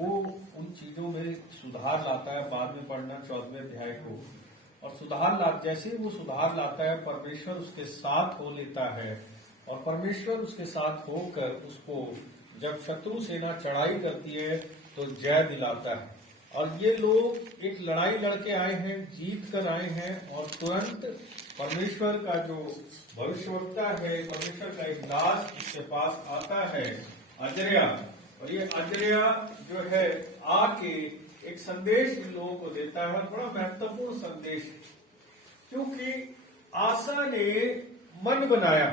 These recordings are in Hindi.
वो उन चीजों में सुधार लाता है। बाद में पढ़ना 14वें अध्याय को। और सुधार ला जैसे ही वो सुधार लाता है, परमेश्वर उसके साथ हो लेता है, और परमेश्वर उसके साथ होकर उसको जब शत्रु सेना चढ़ाई करती है तो जय दिलाता है। और ये लोग एक लड़ाई लड़के आए हैं, जीत कर आए हैं, और तुरंत परमेश्वर का जो भविष्यवक्ता है, परमेश्वर का एक दास उसके पास आता है, अजर्या। और ये अजर्या जो है आके एक संदेश इन लोगों को देता है, बड़ा महत्वपूर्ण संदेश, क्योंकि आसा ने मन बनाया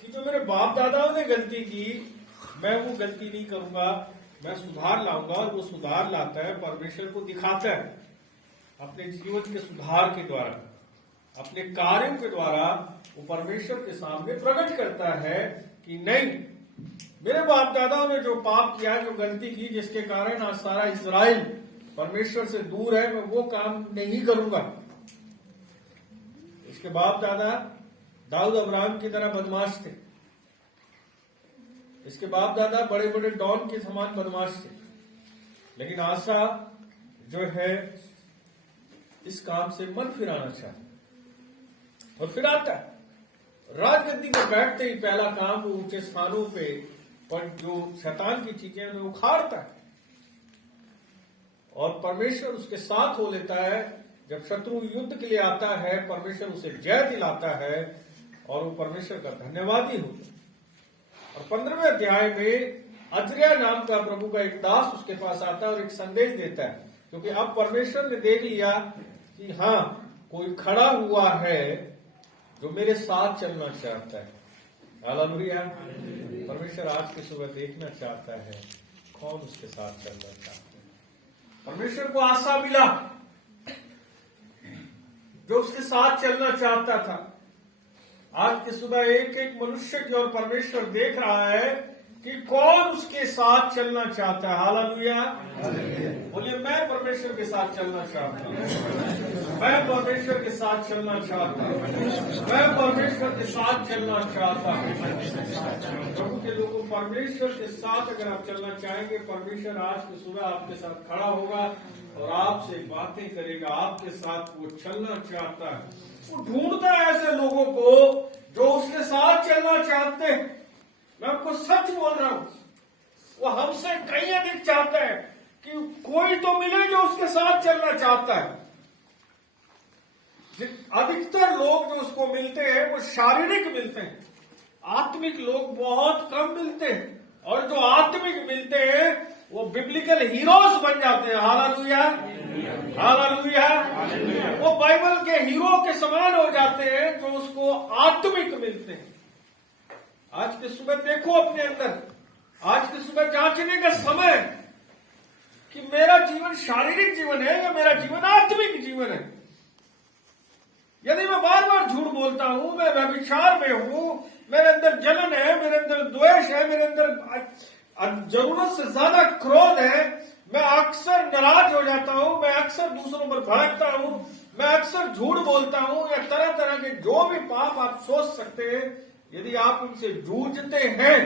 कि जो मेरे बाप दादाओं ने गलती की, मैं वो गलती नहीं करूंगा, मैं सुधार लाऊंगा। और वो सुधार लाता है, परमेश्वर को दिखाता है अपने जीवन के सुधार के द्वारा, अपने कार्यों के द्वारा वो परमेश्वर के सामने प्रकट करता है कि नहीं, मेरे बाप दादाओं ने जो पाप किया, जो गलती की, जिसके कारण आज सारा इस्राएल परमेश्वर से दूर है, मैं वो काम नहीं करूंगा। इसके बाप दादा दाऊद अब्राहम की तरह बदमाश थे। इसके बाप दादा बड़े बड़े डॉन के समान बदमाश थे। लेकिन आसा जो है इस काम से मन फिराना चाहता और फिर आता है। राजगद्दी पर बैठते ही पहला काम वो ऊंचे स्थानों पे पर जो शैतान की चीजें उन्हें उखाड़ता है, और परमेश्वर उसके साथ हो लेता है। जब शत्रु युद्ध के लिए आता है, परमेश्वर उसे जय दिलाता है, और वो परमेश्वर का धन्यवादी होता है। और 15वें अध्याय में अजर्या नाम का प्रभु का एक दास उसके पास आता है और एक संदेश देता है, क्योंकि अब परमेश्वर ने देख लिया कि हाँ, कोई खड़ा हुआ है जो मेरे साथ चलना चाहता है। हालेलुया। परमेश्वर आज की सुबह देखना चाहता है कौन उसके साथ चलना चाहता है। परमेश्वर को आशा मिला जो उसके साथ चलना चाहता था। आज की सुबह एक एक मनुष्य की ओर परमेश्वर देख रहा है कि कौन उसके साथ चलना चाहता है। हालेलुया। बोलिए, मैं परमेश्वर के साथ चलना चाहता हूँ, मैं परमेश्वर के साथ चलना चाहता हूँ, मैं परमेश्वर के साथ चलना चाहता हूँ। प्रभु के लोगों, परमेश्वर के साथ अगर आप चलना चाहेंगे, परमेश्वर आज की सुबह आपके साथ खड़ा होगा और आपसे बातें करेगा, आपके साथ वो चलना चाहता है। वो ढूंढता है ऐसे लोगों को जो उसके साथ चलना चाहते हैं। मैं आपको सच बोल रहा हूं, वो हमसे कहीं अधिक चाहता है कि कोई तो मिले जो उसके साथ चलना चाहता है। अधिकतर लोग जो उसको मिलते हैं वो शारीरिक मिलते हैं, आत्मिक लोग बहुत कम मिलते हैं, और जो आत्मिक मिलते हैं वो बिब्लिकल हीरोज बन जाते हैं। Hallelujah, hallelujah. वो बाइबल के हीरो के समान हो जाते हैं जो उसको आत्मिक मिलते हैं। आज की सुबह देखो अपने अंदर, आज की सुबह जांचने का समय कि मेरा जीवन शारीरिक जीवन है या मेरा जीवन आत्मिक जीवन है। यदि मैं बार बार झूठ बोलता हूं, मैं व्यभिचार में हूं, मेरे अंदर जलन है, मेरे अंदर द्वेष है, मेरे अंदर जरूरत से ज्यादा क्रोध है, मैं अक्सर नाराज हो जाता हूं, मैं अक्सर दूसरों पर भड़कता हूं, मैं अक्सर झूठ बोलता हूं, या तरह तरह के जो भी पाप आप सोच सकते हैं, यदि आप उनसे जूझते हैं,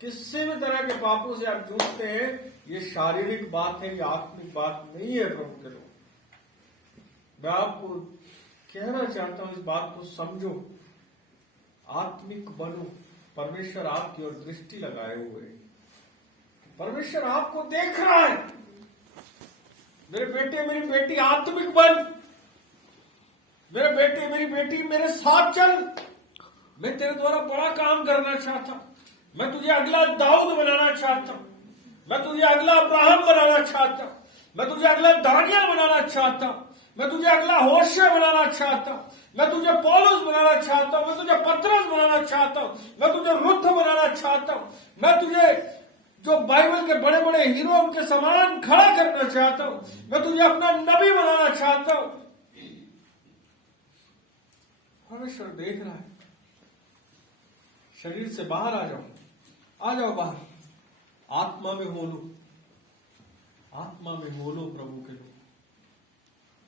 किसी भी तरह के पापों से आप जूझते हैं, ये शारीरिक बात है, ये आत्मिक बात नहीं है। प्रभु के लोग, मैं आपको कहना चाहता हूं, इस बात को समझो, आत्मिक बनो। परमेश्वर आपकी ओर दृष्टि लगाए हुए, परमेश्वर आपको देख रहा है। मेरे बेटे, मेरी बेटी, आत्मिक बन। मेरे बेटे, मेरी बेटी, मेरे साथ चल। मैं तेरे द्वारा बड़ा काम करना चाहता हूं। मैं तुझे अगला दाऊद बनाना चाहता हूं, मैं तुझे अगला अब्राहम बनाना चाहता हूं, मैं तुझे अगला दानियल बनाना चाहता हूं, मैं तुझे अगला होशे बनाना चाहता हूं, मैं तुझे पौलुस बनाना चाहता हूं, मैं तुझे पतरस बनाना चाहता हूं, मैं तुझे रुथ बनाना चाहता हूं, मैं तुझे जो बाइबल के बड़े बड़े हीरो उनके समान खड़ा करना चाहता हूं, मैं तुझे अपना नबी बनाना चाहता हूं। परमेश्वर देख रहा है। शरीर से बाहर आ जाओ, आ जाओ बाहर, आत्मा में हो लो, आत्मा में हो लो। प्रभु के लोग,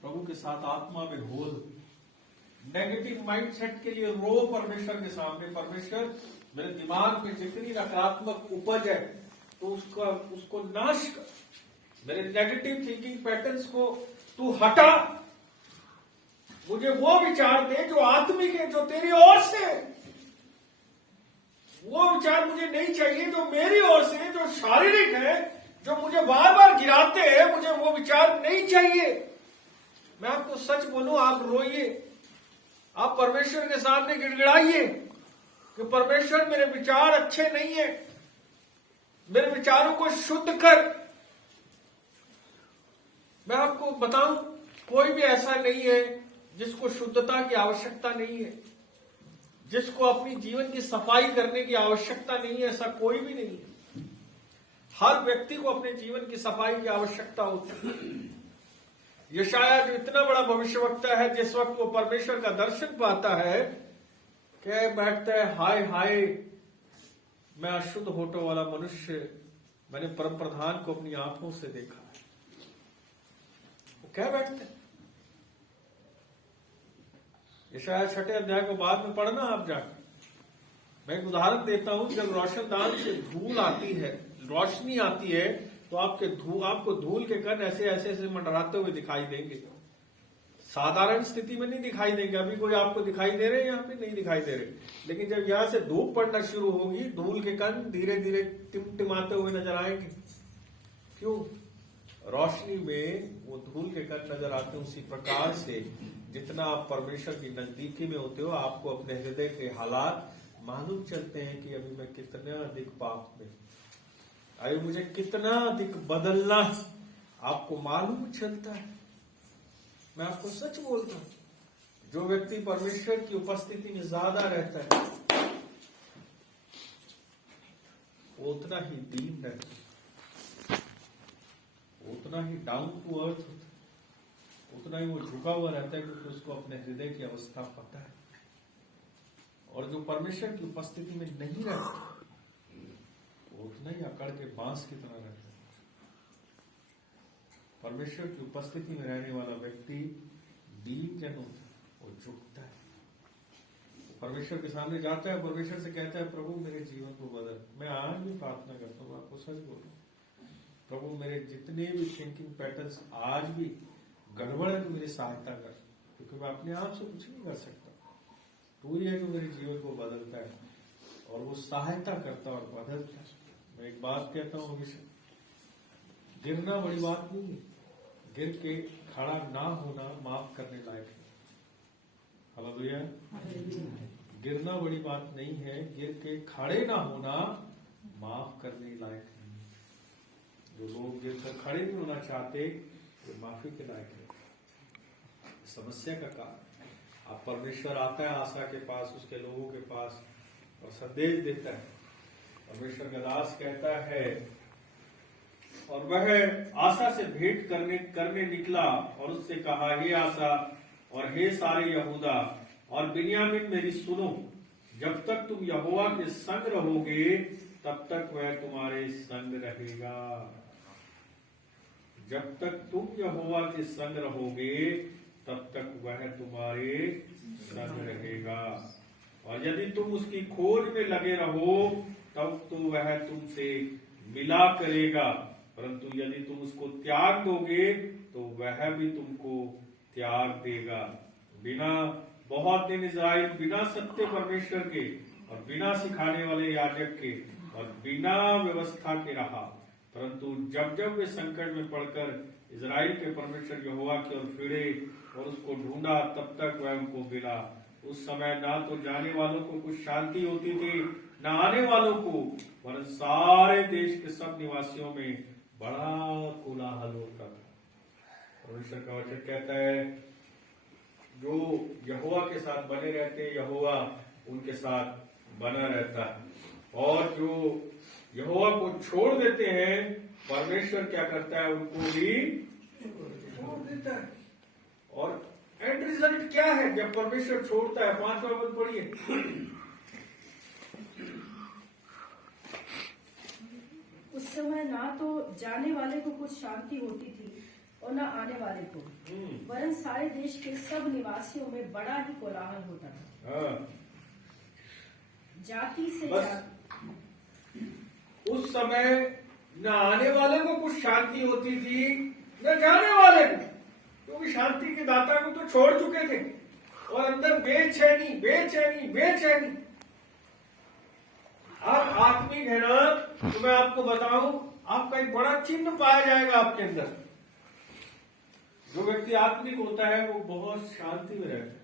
प्रभु के साथ आत्मा में हो लो। नेगेटिव माइंडसेट के लिए रो परमेश्वर के सामने, परमेश्वर मेरे दिमाग में जितनी नकारात्मक उपज है तो उसको नाश कर, मेरे नेगेटिव थिंकिंग पैटर्न्स को तू हटा, मुझे वो विचार दे जो आत्मिक है, जो तेरी ओर से है। वो विचार मुझे नहीं चाहिए जो मेरी ओर से है, जो शारीरिक है, जो मुझे बार बार गिराते हैं, मुझे वो विचार नहीं चाहिए। मैं आपको सच बोलूं, आप रोइए, आप परमेश्वर के सामने गिड़गिड़ाइए कि परमेश्वर मेरे विचार अच्छे नहीं है, मेरे विचारों को शुद्ध कर। मैं आपको बताऊं, कोई भी ऐसा नहीं है जिसको शुद्धता की आवश्यकता नहीं है, जिसको अपनी जीवन की सफाई करने की आवश्यकता नहीं है, ऐसा कोई भी नहीं है। हर व्यक्ति को अपने जीवन की सफाई की आवश्यकता होती है। यशाया जो इतना बड़ा भविष्यवक्ता है, जिस वक्त वो परमेश्वर का दर्शन पाता है, कह बैठता है, हाय हाय मैं अशुद्ध होठों वाला मनुष्य, मैंने परम प्रधान को अपनी आंखों से देखा है। वो कह बैठते हैं। यशाया 6 अध्याय को बाद में पढ़ना आप जाकर। मैं एक उदाहरण देता हूं, जब रोशनदान से धूल आती है, रोशनी आती है, तो आपको धूल के कण ऐसे ऐसे ऐसे मंडराते हुए दिखाई देंगे। साधारण स्थिति में नहीं दिखाई देंगे। अभी कोई आपको दिखाई दे रहे हैं, यहाँ पे नहीं दिखाई दे रहे, लेकिन जब यहां से धूप पड़ना शुरू होगी, धूल के कण धीरे धीरे टिमटिमाते हुए नजर आएंगे। क्यों? रोशनी में वो धूल के कण नजर आते हैं। उसी प्रकार से जितना आप परमेश्वर की नजदीकी में होते हो, आपको अपने हृदय के हालात मालूम चलते हैं कि अभी मैं कितना अधिक पाप में, अभी मुझे कितना अधिक बदलना, आपको मालूम चलता है। मैं आपको सच बोलता हूं, जो व्यक्ति परमेश्वर की उपस्थिति में ज्यादा रहता है, वो उतना ही दीन रहता है, उतना ही डाउन टू अर्थ होता है, उतना ही वो झुका हुआ रहता है, क्योंकि उसको अपने हृदय की अवस्था पता है। और जो परमेश्वर की उपस्थिति में नहीं रहता, वो उतना ही अकड़ के बांस की तरह रहता है। परमेश्वर की उपस्थिति में रहने वाला व्यक्ति दीन जन होता है, वो झुकता है, परमेश्वर के सामने जाता है, परमेश्वर से कहता है, प्रभु मेरे जीवन को बदल। मैं आज भी प्रार्थना करता हूँ, आपको सच बोल रहा हूँ, प्रभु मेरे जितने भी थिंकिंग पैटर्न्स आज भी गड़बड़ है, तो मेरी सहायता कर, क्योंकि मैं अपने आप से कुछ नहीं कर सकता। तू ही है जो मेरे जीवन को बदलता है, और वो सहायता करता और बदलता है। मैं एक बात कहता हूँ हमेशा, गिरना बड़ी बात नहीं है, गिर के खड़ा ना होना माफ करने लायक है। हालेलुया। गिरना बड़ी बात नहीं है, गिर के खड़े ना होना माफ करने लायक नहीं। जो लोग गिर कर खड़े नहीं होना चाहते, वो माफी के लायक है। समस्या का कारण, आप परमेश्वर आता है आशा के पास, उसके लोगों के पास, और संदेश देता है। परमेश्वर का दास कहता है, और वह आशा से भेंट करने निकला और उससे कहा, हे आशा और हे सारे यहूदा और बिन्यामीन मेरी सुनो, जब तक तुम यहोवा के संग रहोगे तब तक वह तुम्हारे संग रहेगा। जब तक तुम यहोवा के संग रहोगे तब तक वह तुम्हारे संग रहेगा, और यदि तुम उसकी खोज में लगे रहो तब तो वह तुमसे मिला करेगा, परंतु यदि तुम उसको त्याग दोगे तो वह भी तुमको त्याग देगा। बहुत दिन इज़राइल बिना सत्य परमेश्वर के और बिना सिखाने वाले याजक के और बिना व्यवस्था के रहा, परंतु जब जब वे संकट में पड़कर इज़राइल के परमेश्वर यहोवा की ओर फिरे और उसको ढूंढा, तब तक वह उनको मिला। उस समय ना तो जाने वालों को कुछ शांति होती थी, न आने वालों को, वरन सारे देश के सब निवासियों में बड़ा कोलाहल होता था। परमेश्वर का वचन कहता है, जो यहोवा के साथ बने रहते हैं, यहोवा उनके साथ बना रहता है, और जो यहोवा को छोड़ देते हैं, परमेश्वर क्या करता है, उनको भी छोड़ देता है। और एंड रिजल्ट क्या है जब परमेश्वर छोड़ता है? 5वां पद पढ़िए। उस समय ना तो जाने वाले को कुछ शांति होती थी और न आने वाले को, वरन सारे देश के सब निवासियों में बड़ा ही कोलाहल होता था। जाति से उस समय न आने वाले को कुछ शांति होती थी न जाने वाले को, क्योंकि शांति के दाता को तो छोड़ चुके थे और अंदर बेचैनी बेचैनी बेचैनी। अब आत्मिक है ना, तो मैं आपको बताऊं, आपका एक बड़ा चिन्ह पाया जाएगा आपके अंदर। जो व्यक्ति आत्मिक होता है वो बहुत शांति में रहता है।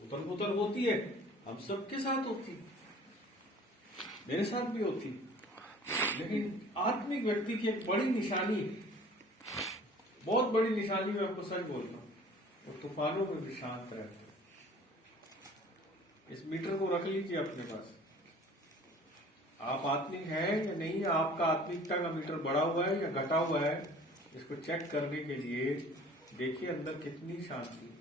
उथल पुथल होती है, हम सबके साथ होती, मेरे साथ भी होती, लेकिन आत्मिक व्यक्ति की एक बड़ी निशानी है, बहुत बड़ी निशानी, मैं आपको सच बोलता हूं, वो तूफानों में भी शांत रहते हैं। इस मीटर को रख लीजिए अपने पास, आप आत्मिक हैं या नहीं, आपका आत्मिकता का मीटर बढ़ा हुआ है या घटा हुआ है, इसको चेक करने के लिए देखिए अंदर कितनी शांति है।